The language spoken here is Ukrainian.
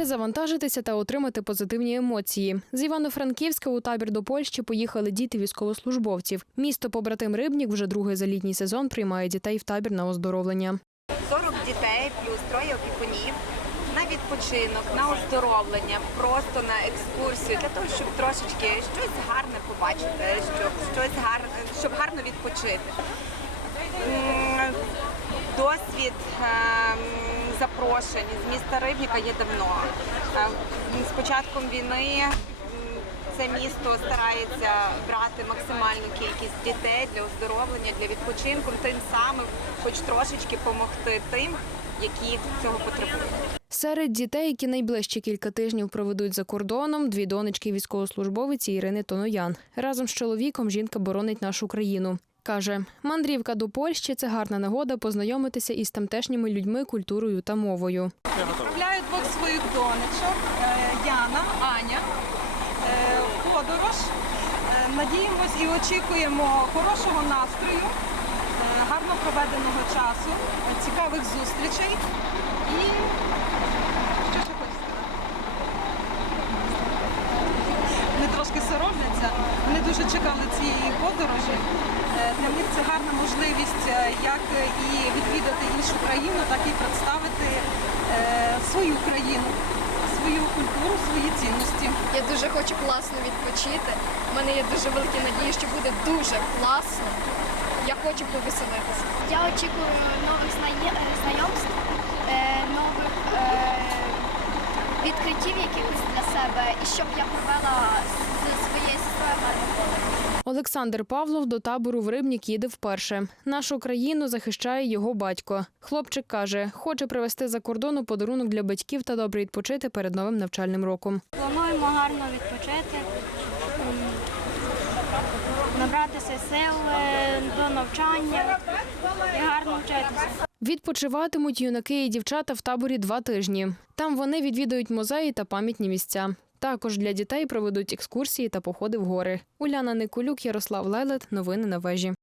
Перезавантажитися та отримати позитивні емоції. З Івано-Франківська у табір до Польщі поїхали діти військовослужбовців. Місто побратим Рибнік вже другий за літній сезон приймає дітей в табір на оздоровлення. 40 дітей плюс троє опікунів на відпочинок, на оздоровлення, просто на екскурсію для того, щоб трошечки щось гарне побачити, щоб щось гарне, щоб гарно відпочити. Досвід ем, запрошень з міста Рибніка є давно. Е, З початком війни це місто старається брати максимальну кількість дітей для оздоровлення, для відпочинку, тим самим хоч трошечки допомогти тим, які цього потребують. Серед дітей, які найближчі кілька тижнів проведуть за кордоном, дві донечки військовослужбовиці Ірини Тоноян. Разом з чоловіком жінка боронить нашу країну. Каже, мандрівка до Польщі це гарна нагода познайомитися із тамтешніми людьми, культурою та мовою. Відправляю двох своїх донечок е, Яна, Аня е, подорож. Е, Надіємось і очікуємо хорошого настрою, гарно проведеного часу, цікавих зустрічей і що ще сказати? Вони трошки соромляться, вони дуже чекали цієї подорожі. Для них це гарна можливість е, як і відвідати іншу країну, так і представити е, свою країну, свою культуру, свої цінності. Я дуже хочу класно відпочити. У мене є дуже великі надії, що буде дуже класно. Я хочу повеселитися. Я очікую нових е, знайомств, себе, і щоб я провела зі своєю сестрою гарне поле. Олександр Павлов до табору в Рибнік їде вперше. Нашу країну захищає його батько. Хлопчик каже, хоче привезти за кордону подарунок для батьків та добре відпочити перед новим навчальним роком. Плануємо гарно відпочити, набратися сил е, до навчання і гарно вчитися. Відпочиватимуть юнаки і дівчата в таборі два тижні. Там вони відвідують музеї та пам'ятні місця. Також для дітей проведуть екскурсії та походи в гори. Уляна Николюк, Ярослав Лелет. Новини на вежі.